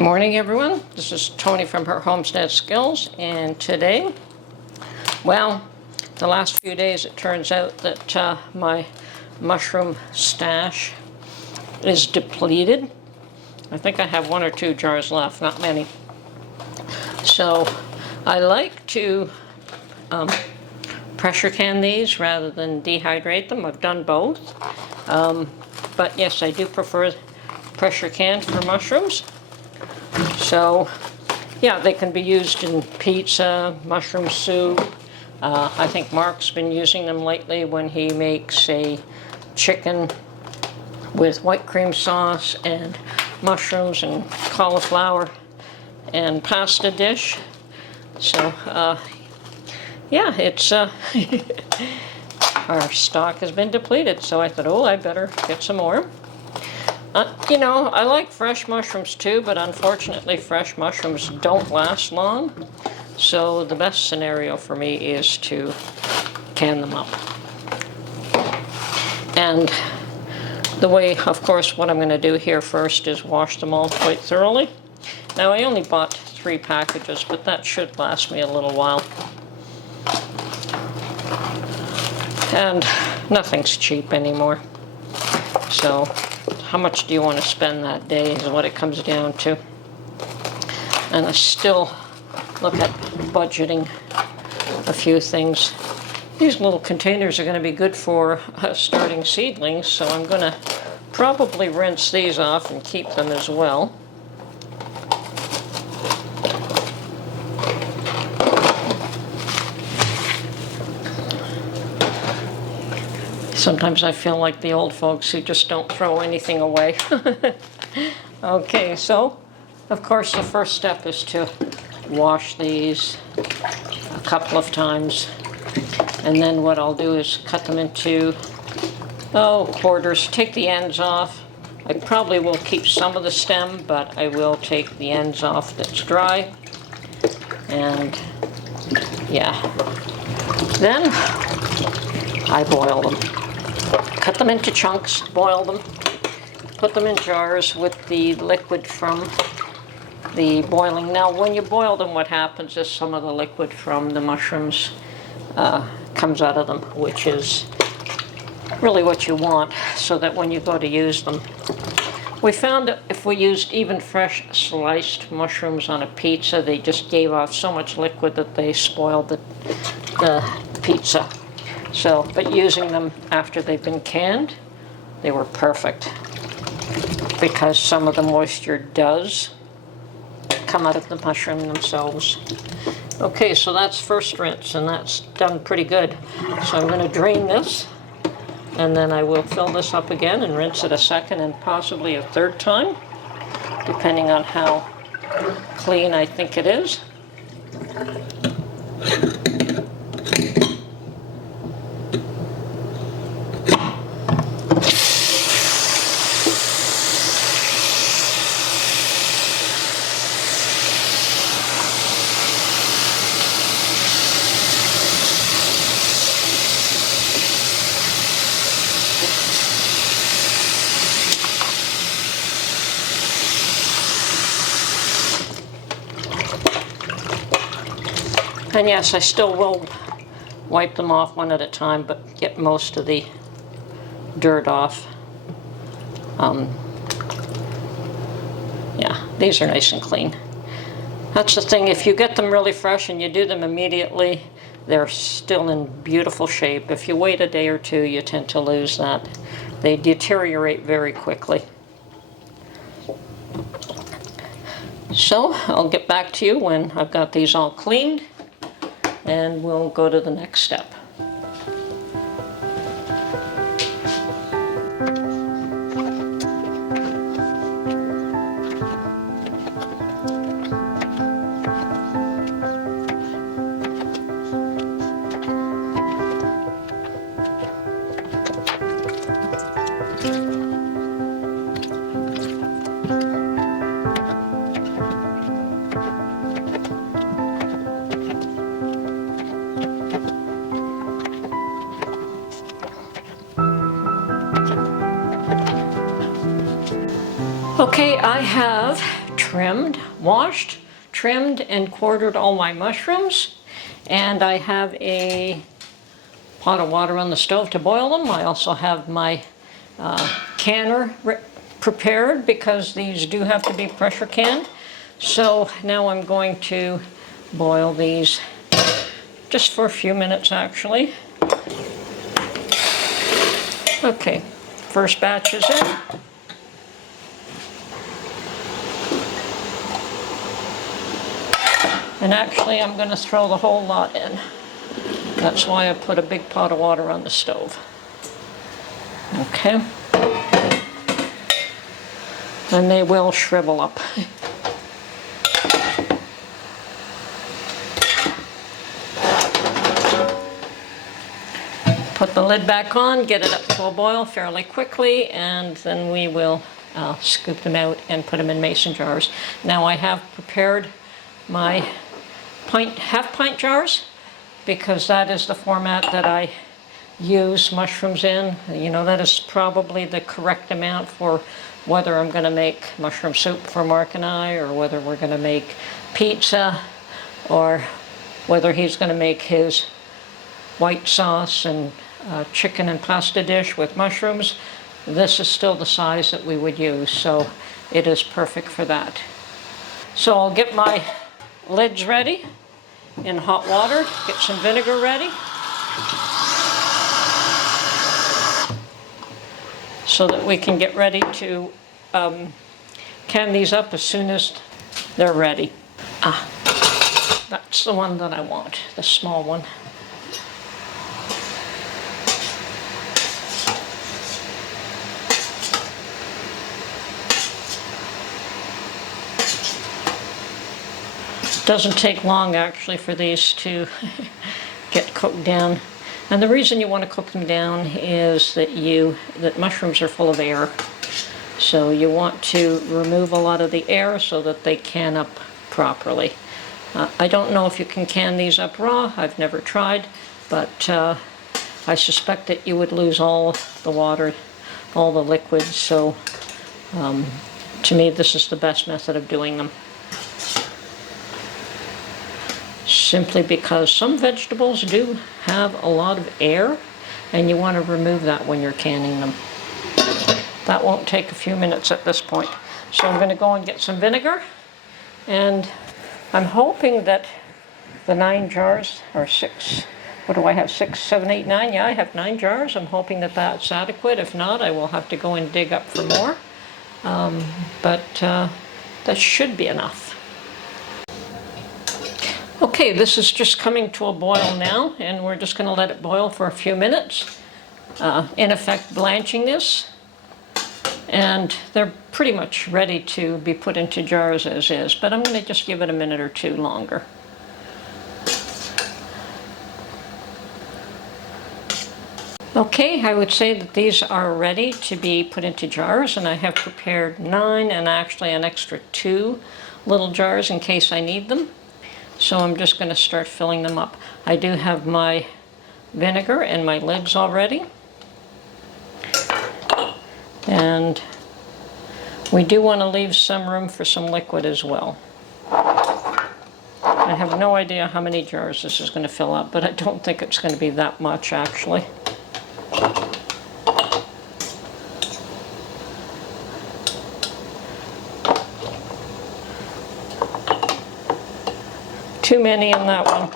morning, everyone. This is Tony from her Homestead Skills, and today, well, the last few days it turns out that my mushroom stash is depleted. I think I have 1 or 2 jars left, not many. So I like to pressure can these rather than dehydrate them. I've done both. But yes, I do prefer pressure can for mushrooms. So yeah, they can be used in pizza, mushroom soup. I think Mark's been using them lately when he makes a chicken with white cream sauce and mushrooms and cauliflower and pasta dish. So yeah, it's our stock has been depleted, so I thought, oh, I better get some more. You know, I like fresh mushrooms too, but unfortunately fresh mushrooms don't last long. So the best scenario for me is to can them up. And the way, of course, what I'm going to do here first is wash them all quite thoroughly. Now, I only bought 3 packages, but that should last me a little while. And nothing's cheap anymore. So how much do you want to spend that day is what it comes down to. And I still look at budgeting a few things. These little containers are going to be good for starting seedlings, so I'm going to probably rinse these off and keep them as well. Sometimes I feel like the old folks who just don't throw anything away. Okay, so of course the first step is to wash these a couple of times. And then what I'll do is cut them into, quarters. Take the ends off. I probably will keep some of the stem, but I will take the ends off that's dry. And yeah, then I boil them. Cut them into chunks, boil them, put them in jars with the liquid from the boiling. Now, when you boil them, what happens is some of the liquid from the mushrooms comes out of them, which is really what you want, so that when you go to use them. We found that if we used even fresh sliced mushrooms on a pizza, they just gave off so much liquid that they spoiled the pizza. So, but using them after they've been canned, they were perfect, because some of the moisture does come out of the mushroom themselves. Okay, so that's first rinse, and that's done pretty good. So I'm going to drain this, and then I will fill this up again and rinse it a second and possibly a third time, depending on how clean I think it is. And yes, I still will wipe them off one at a time, but get most of the dirt off. Yeah, these are nice and clean. That's the thing, if you get them really fresh and you do them immediately, they're still in beautiful shape. If you wait a day or two, you tend to lose that. They deteriorate very quickly. So I'll get back to you when I've got these all cleaned, and we'll go to the next step. Okay, I have washed, trimmed, and quartered all my mushrooms. And I have a pot of water on the stove to boil them. I also have my canner prepared because these do have to be pressure canned. So now I'm going to boil these just for a few minutes actually. Okay, first batch is in. And actually I'm going to throw the whole lot in. That's why I put a big pot of water on the stove. Okay. And they will shrivel up. Put the lid back on, get it up to a boil fairly quickly, and then we will scoop them out and put them in mason jars. Now I have prepared my half-pint jars because that is the format that I use mushrooms in. You know, that is probably the correct amount for whether I'm going to make mushroom soup for Mark and I, or whether we're going to make pizza, or whether he's going to make his white sauce and chicken and pasta dish with mushrooms. This is still the size that we would use, so it is perfect for that. So I'll get my lids ready in hot water, get some vinegar ready, so that we can get ready to can these up as soon as they're ready. That's the one that I want, the small one. Doesn't take long actually for these to get cooked down. And the reason you want to cook them down is that mushrooms are full of air. So you want to remove a lot of the air so that they can up properly. I don't know if you can can these up raw. I've never tried, but I suspect that you would lose all the water, all the liquids. So to me, this is the best method of doing them. Simply because some vegetables do have a lot of air, and you want to remove that when you're canning them. That won't take a few minutes at this point. So I'm going to go and get some vinegar, and I'm hoping that the 9 jars, or 6, what do I have, 6, 7, 8, 9? Yeah, I have 9 jars. I'm hoping that that's adequate. If not, I will have to go and dig up for more. But that should be enough. Okay, this is just coming to a boil now, and we're just going to let it boil for a few minutes, in effect blanching this, and they're pretty much ready to be put into jars as is, but I'm going to just give it a minute or two longer. Okay, I would say that these are ready to be put into jars, and I have prepared 9 and actually an extra 2 little jars in case I need them. So I'm just going to start filling them up. I do have my vinegar and my lids already. And we do want to leave some room for some liquid as well. I have no idea how many jars this is going to fill up, but I don't think it's going to be that much actually. Too many in that one.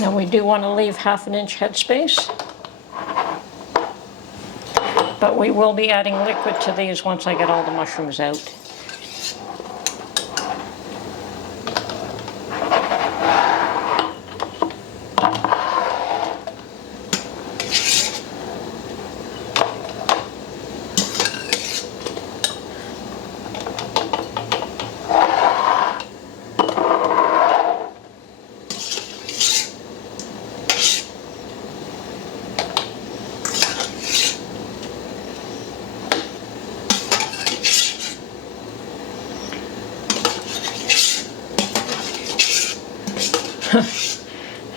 Now we do want to leave 1/2 inch headspace, but we will be adding liquid to these once I get all the mushrooms out.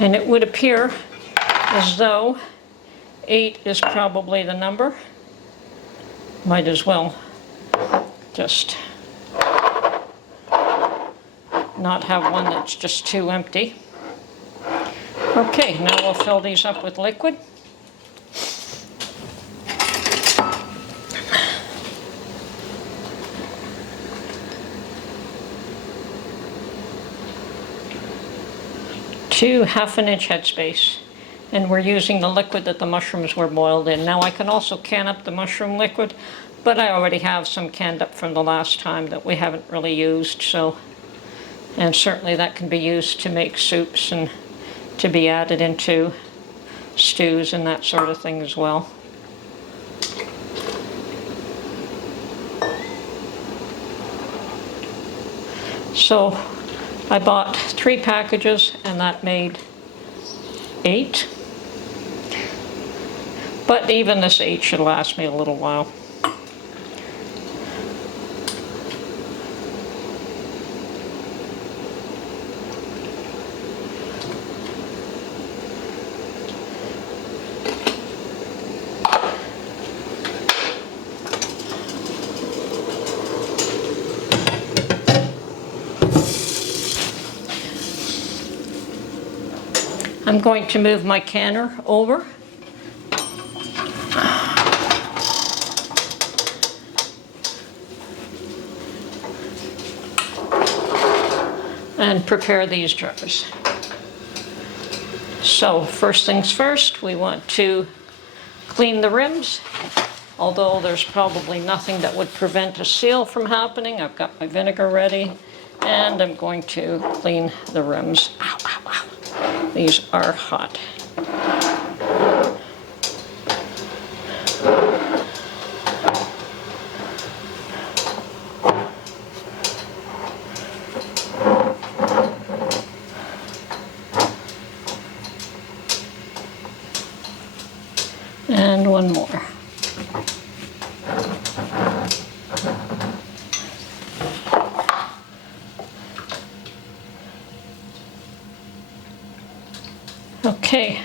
And it would appear as though 8 is probably the number. Might as well just not have one that's just too empty. Okay, now we'll fill these up with liquid. To 1/2 inch headspace. And we're using the liquid that the mushrooms were boiled in. Now I can also can up the mushroom liquid, but I already have some canned up from the last time that we haven't really used, so. And certainly that can be used to make soups and to be added into stews and that sort of thing as well. So I bought 3 packages and that made 8. But even this 8 should last me a little while. I'm going to move my canner over. And prepare these jars. So first things first, we want to clean the rims. Although there's probably nothing that would prevent a seal from happening. I've got my vinegar ready and I'm going to clean the rims. Ow, ow, ow. These are hot. And one more. Okay.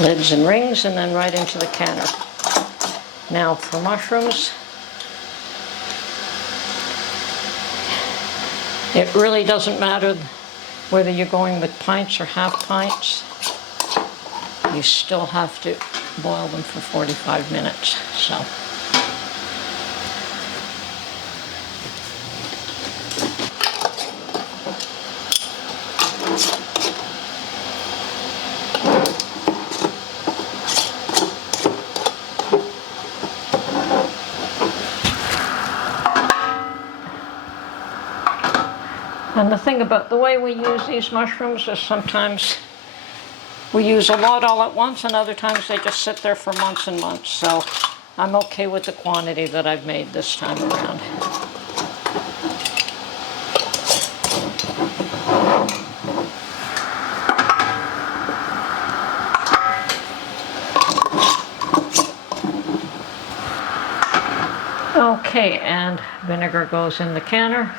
Lids and rings, and then right into the canner. Now for mushrooms, it really doesn't matter whether you're going with pints or half pints. You still have to boil them for 45 minutes. So. And the thing about the way we use these mushrooms is sometimes we use a lot all at once and other times they just sit there for months and months. So I'm okay with the quantity that I've made this time around. Okay, and vinegar goes in the canner.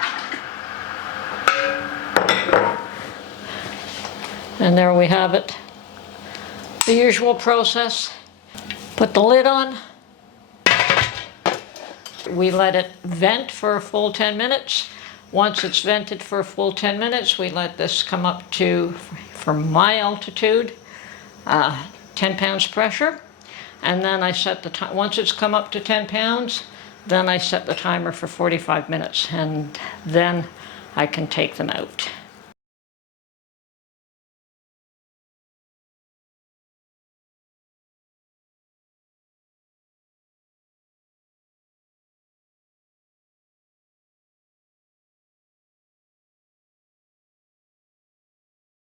And there we have it. The usual process. Put the lid on. We let it vent for a full 10 minutes. Once it's vented for a full 10 minutes, we let this come up to, from my altitude, 10 pounds pressure. And then I set the time, once it's come up to 10 pounds, then I set the timer for 45 minutes and then I can take them out.